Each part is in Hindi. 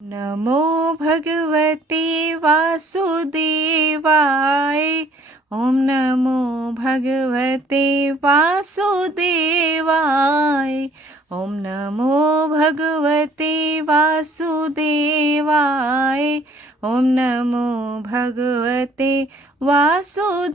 नमो भगवते वासुदेवाय। ओम नमो भगवते वासुदेवाय। ओम नमो भगवते वासुदेवाय। ओम नमो भगवते वासुदेवाय।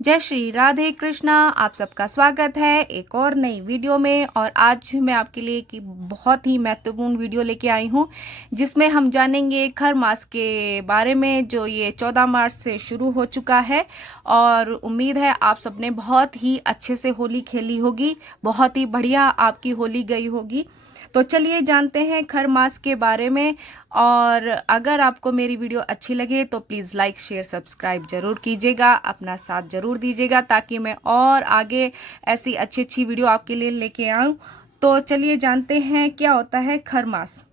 जय श्री राधे कृष्णा। आप सबका स्वागत है एक और नई वीडियो में। और आज मैं आपके लिए एक बहुत ही महत्वपूर्ण वीडियो लेके आई हूँ जिसमें हम जानेंगे खर मास के बारे में, जो ये 14 मार्च से शुरू हो चुका है। और उम्मीद है आप सबने बहुत ही अच्छे से होली खेली होगी, बहुत ही बढ़िया आपकी होली गई होगी। तो चलिए जानते हैं खर मास के बारे में। और अगर आपको मेरी वीडियो अच्छी लगे तो प्लीज़ लाइक शेयर सब्सक्राइब जरूर कीजिएगा, अपना साथ जरूर दीजिएगा ताकि मैं और आगे ऐसी अच्छी अच्छी वीडियो आपके लिए लेके आऊँ। तो चलिए जानते हैं क्या होता है खर मास।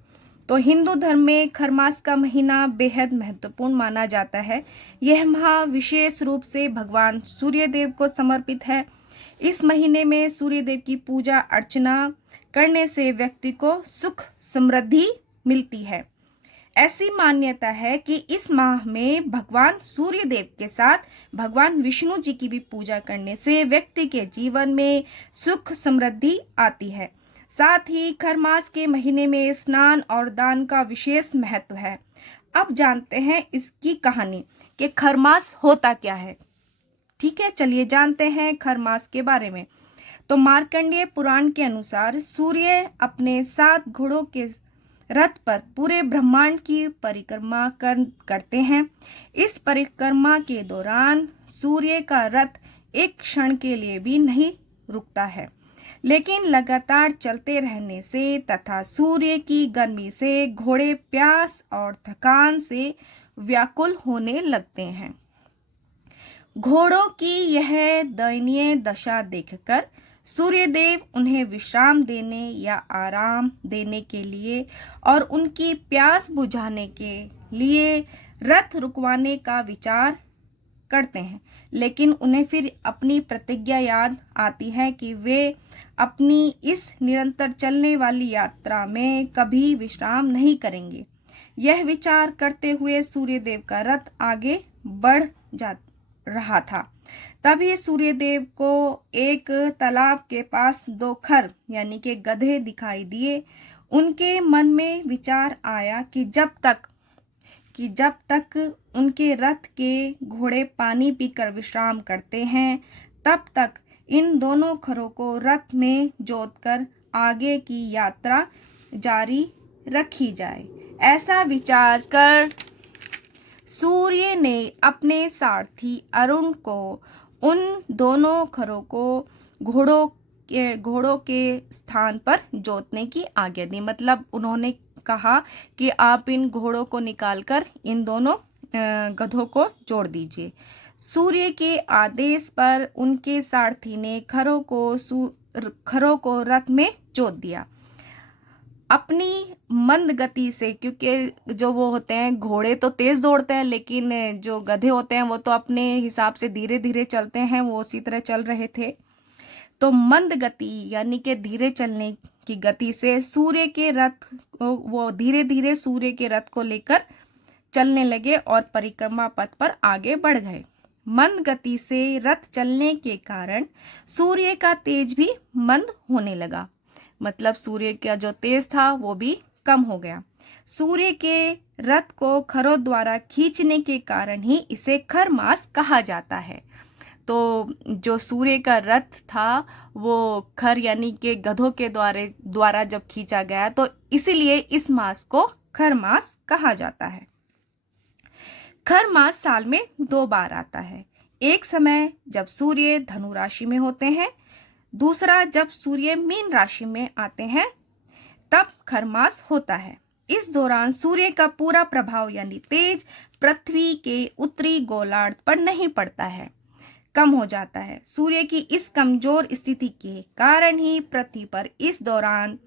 तो हिंदू धर्म में खर मास का महीना बेहद महत्वपूर्ण माना जाता है। यह माह विशेष रूप से भगवान सूर्य देव को समर्पित है। इस महीने में सूर्य देव की पूजा अर्चना करने से व्यक्ति को सुख समृद्धि मिलती है। ऐसी मान्यता है कि इस माह में भगवान सूर्य देव के साथ भगवान विष्णु जी की भी पूजा करने से व्यक्ति के जीवन में सुख समृद्धि आती है। साथ ही खर मास के महीने में स्नान और दान का विशेष महत्व है। अब जानते हैं इसकी कहानी कि खर मास होता क्या है। ठीक है, चलिए जानते हैं खर मास के बारे में। तो मार्कंडेय पुराण के अनुसार सूर्य अपने 7 घोड़ों के रथ पर पूरे ब्रह्मांड की परिक्रमा करते हैं। इस परिक्रमा के दौरान सूर्य का रथ एक क्षण के लिए भी नहीं रुकता है, लेकिन लगातार चलते रहने से तथा सूर्य की गर्मी से घोड़े प्यास और थकान से व्याकुल होने लगते हैं। घोड़ों की यह दयनीय दशा देखकर सूर्यदेव उन्हें विश्राम देने या आराम देने के लिए और उनकी प्यास बुझाने के लिए रथ रुकवाने का विचार करते हैं, लेकिन उन्हें फिर अपनी प्रतिज्ञा याद आती है कि वे अपनी इस निरंतर चलने वाली यात्रा में कभी विश्राम नहीं करेंगे। यह विचार करते हुए सूर्यदेव का रथ आगे बढ़ जा रहा था। तभी सूर्यदेव को एक तालाब के पास 2 खर यानी कि गधे दिखाई दिए। उनके मन में विचार आया कि जब तक उनके रथ के घोड़े पानी पीकर विश्राम करते हैं, तब तक इन दोनों खरों को रथ में जोतकर आगे की यात्रा जारी रखी जाए। ऐसा विचार कर सूर्य ने अपने सारथी अरुण को उन दोनों खरों को घोड़ों के स्थान पर जोतने की आज्ञा दी। मतलब उन्होंने कहा कि आप इन घोड़ों को निकालकर इन दोनों गधों को जोड़ दीजिए। सूर्य के आदेश पर उनके सारथी ने खरों को रथ में जोत दिया। अपनी मंद गति से, क्योंकि जो वो होते हैं घोड़े तो तेज दौड़ते हैं, लेकिन जो गधे होते हैं वो तो अपने हिसाब से धीरे धीरे चलते हैं। वो उसी तरह चल रहे थे। तो मंद गति यानी कि धीरे चलने की गति से सूर्य के रथ वो धीरे धीरे सूर्य के रथ को लेकर चलने लगे और परिक्रमा पथ पर आगे बढ़ गए। मंद गति से रथ चलने के कारण सूर्य का तेज भी मंद होने लगा। मतलब सूर्य का जो तेज था वो भी कम हो गया। सूर्य के रथ को खरों द्वारा खींचने के कारण ही इसे खर मास कहा जाता है। तो जो सूर्य का रथ था वो खर यानी कि गधों के द्वारा जब खींचा गया, तो इसीलिए इस मास को खर मास कहा जाता है। खर मास साल में 2 बार आता है। एक समय जब सूर्य धनु राशि में होते हैं, दूसरा जब सूर्य मीन राशि में आते हैं, तब खर मास होता है। इस दौरान सूर्य का पूरा प्रभाव यानी तेज पृथ्वी के उत्तरी गोलार्ध पर नहीं पड़ता है, कम हो जाता है। सूर्य की इस कमजोर स्थिति के कारण ही पृथ्वी पर इस दौरान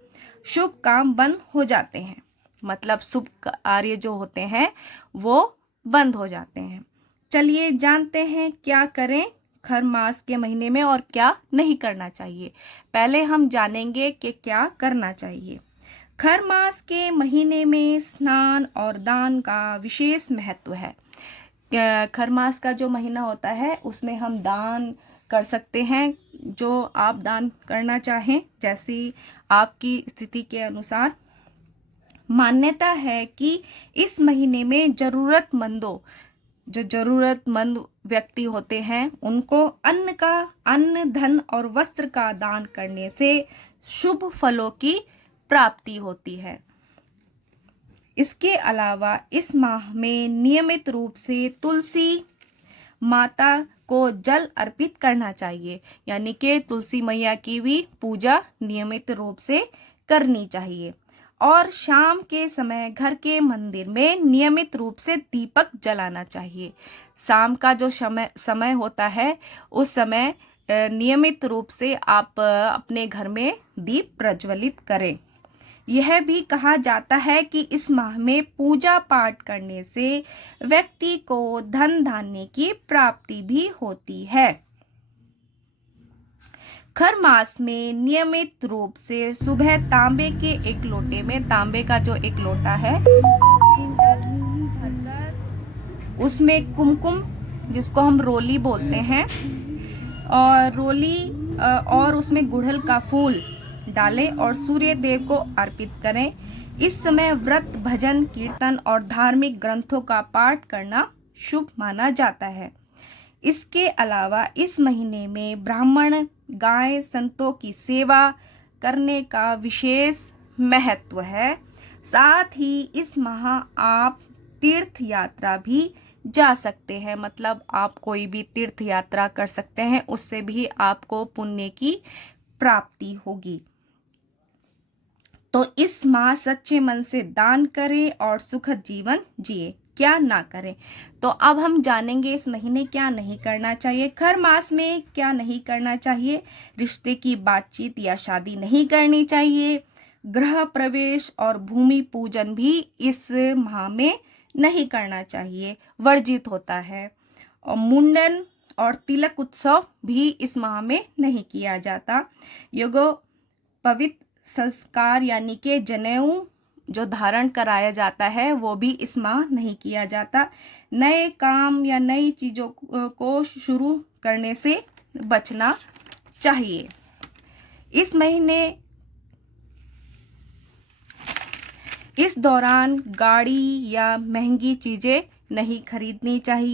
शुभ काम बंद हो जाते हैं। मतलब शुभ कार्य जो होते हैं वो बंद हो जाते हैं। चलिए जानते हैं क्या करें खर मास के महीने में और क्या नहीं करना चाहिए। पहले हम जानेंगे कि क्या करना चाहिए। खर मास के महीने में स्नान और दान का विशेष महत्व है। खर मास का जो महीना होता है उसमें हम दान कर सकते हैं, जो आप दान करना चाहें, जैसी आपकी स्थिति के अनुसार। मान्यता है कि इस महीने में जो जरूरतमंद व्यक्ति होते हैं उनको अन्न, धन और वस्त्र का दान करने से शुभ फलों की प्राप्ति होती है। इसके अलावा इस माह में नियमित रूप से तुलसी माता को जल अर्पित करना चाहिए, यानी कि तुलसी मैया की भी पूजा नियमित रूप से करनी चाहिए। और शाम के समय घर के मंदिर में नियमित रूप से दीपक जलाना चाहिए। शाम का जो समय होता है उस समय नियमित रूप से आप अपने घर में दीप प्रज्वलित करें। यह भी कहा जाता है कि इस माह में पूजा पाठ करने से व्यक्ति को धन धान्य की प्राप्ति भी होती है। खर मास में नियमित रूप से सुबह तांबे के एक लोटे में, तांबे का जो एक लोटा है उसमें जल भरकर उसमें कुमकुम, जिसको हम रोली बोलते हैं, और उसमें गुड़हल का फूल डालें और सूर्य देव को अर्पित करें। इस समय व्रत, भजन, कीर्तन और धार्मिक ग्रंथों का पाठ करना शुभ माना जाता है। इसके अलावा इस महीने में ब्राह्मण, गाय, संतों की सेवा करने का विशेष महत्व है। साथ ही इस माह आप तीर्थ यात्रा भी जा सकते हैं, मतलब आप कोई भी तीर्थ यात्रा कर सकते हैं, उससे भी आपको पुण्य की प्राप्ति होगी। तो इस माह सच्चे मन से दान करें और सुखद जीवन जिए, क्या ना करें। तो अब हम जानेंगे इस महीने क्या नहीं करना चाहिए। खर मास में क्या नहीं करना चाहिए? रिश्ते की बातचीत या शादी नहीं करनी चाहिए। गृह प्रवेश और भूमि पूजन भी इस माह में नहीं करना चाहिए, वर्जित होता है। और मुंडन और तिलक उत्सव भी इस माह में नहीं किया जाता। यज्ञोपवीत संस्कार यानी कि जनेऊ जो धारण कराया जाता है वो भी इस माह नहीं किया जाता। नए काम या नई चीज़ों को शुरू करने से बचना चाहिए। इस दौरान गाड़ी या महंगी चीज़ें नहीं खरीदनी चाहिए।